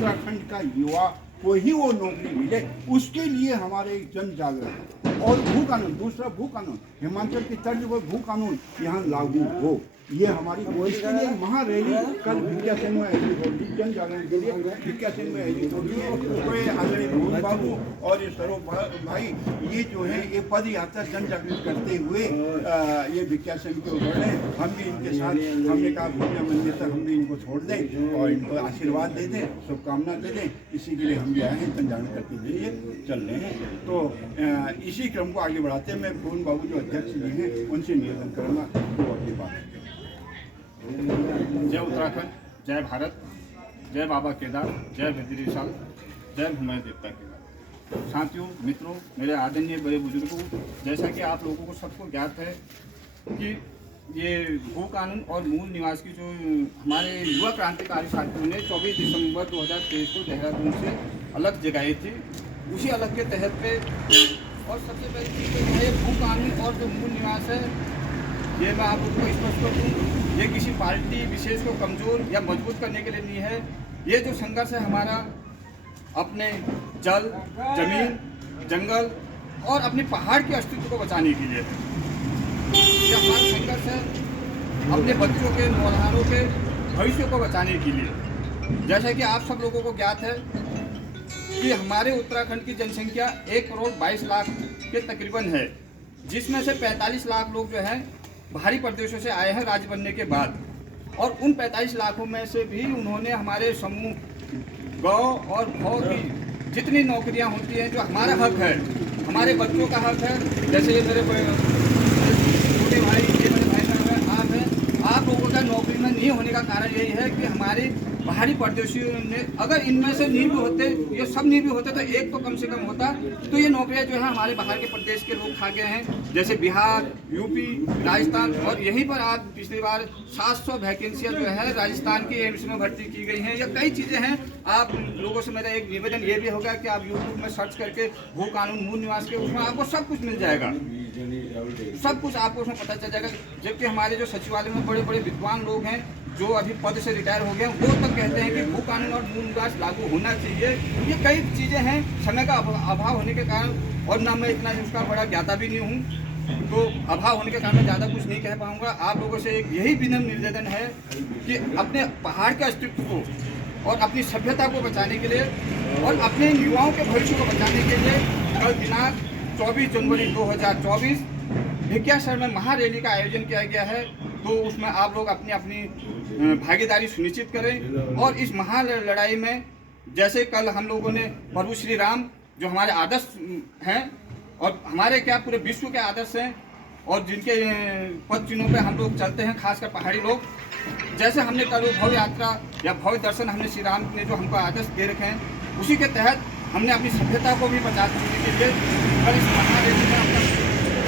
उत्तराखंड का युवा को ही वो नौकरी मिले, उसके लिए हमारे एक जन जागरण और भू कानून, दूसरा भू कानून, हिमाचल की तर्ज पर भू कानून यहाँ लागू हो, ये हमारी इसके लिए महारैली कल भिक्या सिंह में आयोजित होगी। जन जागरण के लिए भिक्या सिंह में आयोजित होगी है। तो आदरणीय भून बाबू और ये सरोज भाई ये जो है ये पद यात्रा जन जागरण करते हुए ये भिक्या सिंह के ऊपर है। हम भी इनके साथ, हमने कहा भूमिया मंदिर तक हम भी इनको छोड़ दें और इनको आशीर्वाद दे दें, शुभकामना दे दें। इसी के लिए हम भी आए हैं, जन जागरण करते हुए चल रहे हैं। तो इसी क्रम को आगे बढ़ाते हैं मैं भून बाबू जो अध्यक्ष जी हैं उनसे निवेदन करूँगा वो अपनी बात। जय उत्तराखंड, जय भारत, जय बाबा केदार, जय बद्री विशाल, जय भूमि देवता केदार। साथियों, मित्रों, मेरे आदरणीय बड़े बुजुर्गों, जैसा कि आप लोगों को सबको ज्ञात है कि ये भू कानून और मूल निवास की जो हमारे युवा क्रांतिकारी साथियों ने 24 दिसंबर 2023 को देहरादून से अलग जगाई थी, उसी अलग के तहत पे और सबसे पहली चीज़ तो है भू कानून और जो मूल निवास है, ये मैं आप लोगों को स्पष्ट कर दूँ, ये किसी पार्टी विशेष को कमज़ोर या मजबूत करने के लिए नहीं है। ये जो संघर्ष है हमारा अपने जल, जमीन, जंगल और अपने पहाड़ के अस्तित्व को बचाने के लिए है। ये हमारा संघर्ष है अपने बच्चों के, नौजवानों के भविष्य को बचाने के लिए। जैसा कि आप सब लोगों को ज्ञात है कि हमारे उत्तराखंड की जनसंख्या 1 करोड़ 22 लाख के तकरीबन है, जिसमें से 45 लाख लोग जो हैं बाहरी प्रदेशों से आए हैं राज्य बनने के बाद। और उन 45 लाखों में से भी उन्होंने हमारे समूह गौ और भौ की जितनी नौकरियां होती हैं जो हमारा हक है, हमारे बच्चों का हक है, जैसे ये मेरे छोटे भाई, ये मेरे भाई साहब हैं, आप हैं, आप लोगों का नौकरी में नहीं होने का कारण यही है कि हमारे बाहरी प्रदेशियों ने, अगर इनमें से नहीं भी होते, ये सब नहीं भी होते तो एक तो कम से कम होता, तो ये नौकरियां जो है हमारे बाहर के प्रदेश के लोग खा गए हैं, जैसे बिहार, यूपी, राजस्थान। और यहीं पर आप पिछली बार 700 वैकेंसियां जो है राजस्थान की एम्स में भर्ती की गई हैं, या कई चीज़ें हैं। आप लोगों से मेरा एक निवेदन ये भी होगा कि आप यूट्यूब में सर्च करके भू कानून मूल निवास के, उसमें आपको सब कुछ मिल जाएगा, सब कुछ आपको उसमें पता चल जाएगा। जबकि हमारे जो सचिवालय में बड़े बड़े विद्वान लोग हैं जो अभी पद से रिटायर हो गए हैं, वो तक कहते हैं कि भू कानून और मूल निवास लागू होना चाहिए। ये कई चीज़ें हैं, समय का अभाव होने के कारण, और ना मैं इतना उसका बड़ा ज्ञाता भी नहीं हूँ, तो अभाव होने के कारण मैं ज़्यादा कुछ नहीं कह पाऊँगा। आप लोगों से एक यही विनम्र निवेदन है कि अपने पहाड़ के अस्तित्व को और अपनी सभ्यता को बचाने के लिए और अपने युवाओं के भविष्य को बचाने के लिए कल दिनांक 24 जनवरी 2024 भिक्यासर में महारैली का आयोजन किया गया है। तो उसमें आप लोग अपनी अपनी भागीदारी सुनिश्चित करें। और इस महान लड़ाई में, जैसे कल हम लोगों ने प्रभु श्री राम जो हमारे आदर्श हैं और हमारे क्या पूरे विश्व के आदर्श हैं, और जिनके पद चिन्हों पे हम लोग चलते हैं, खासकर पहाड़ी लोग, जैसे हमने कल वो भव्य यात्रा या भव्य दर्शन हमने श्री राम ने जो हमको आदर्श दे रखे हैं, उसी के तहत हमने अपनी सभ्यता को भी बचाने के लिए कल इस महारैली में अपना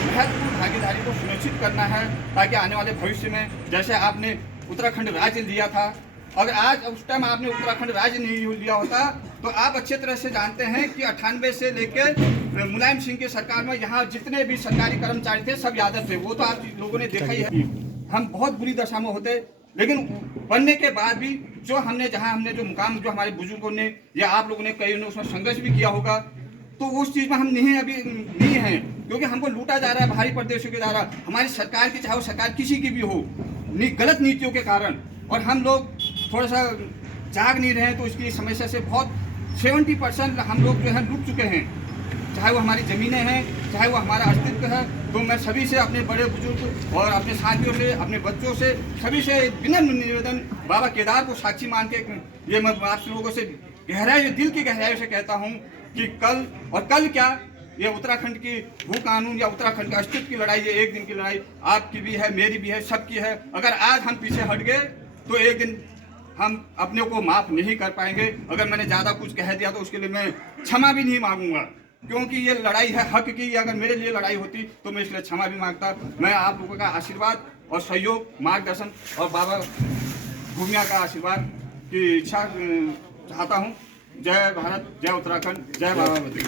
महत्वपूर्ण भागीदारी को सुनिश्चित करना है, ताकि आने वाले भविष्य में, जैसे आपने उत्तराखंड राज्य लिया था, अगर आज उस टाइम आपने उत्तराखंड राज्य नहीं लिया होता तो आप अच्छे तरह से जानते हैं कि 98 से लेकर मुलायम सिंह की सरकार में यहाँ जितने भी सरकारी कर्मचारी थे सब यादव थे। वो तो आप लोगों ने देखा ही है। हम बहुत बुरी दशा में होते, लेकिन बनने के बाद भी जो हमने, जहाँ हमने जो मुकाम, जो हमारे बुजुर्गों ने या आप लोगों ने, कई ने उसमें संघर्ष भी किया होगा, तो उस चीज़ में हम नहीं अभी नहीं हैं, क्योंकि हमको लूटा जा रहा है बाहरी प्रदेशों के द्वारा, हमारी सरकार की, चाहे वो सरकार किसी की भी हो, गलत नीतियों के कारण। और हम लोग थोड़ा सा जाग नहीं रहे हैं, तो इसकी समस्या से बहुत 70% हम लोग जो है लूट चुके हैं, चाहे वो हमारी ज़मीनें हैं, चाहे वो हमारा अस्तित्व है। तो मैं सभी से, अपने बड़े बुजुर्ग और अपने साथियों से, अपने बच्चों से, सभी से विनम्र निवेदन, बाबा केदार को साक्षी मान के ये मैं आप लोगों से गहराई, दिल की गहराई से कहता हूँ कि कल, और कल क्या, ये उत्तराखंड की भू कानून या उत्तराखंड के अस्तित्व की लड़ाई, ये एक दिन की लड़ाई आपकी भी है, मेरी भी है, सबकी है। अगर आज हम पीछे हट गए तो एक दिन हम अपने को माफ़ नहीं कर पाएंगे। अगर मैंने ज़्यादा कुछ कह दिया तो उसके लिए मैं क्षमा भी नहीं मांगूंगा, क्योंकि ये लड़ाई है हक की। अगर मेरे लिए लड़ाई होती तो मैं इसलिए क्षमा भी मांगता। मैं आप लोगों का आशीर्वाद और सहयोग, मार्गदर्शन और बाबा भूमिया का आशीर्वाद की इच्छा चाहता हूँ। जय भारत, जय उत्तराखंड, जय बाबा बद्री।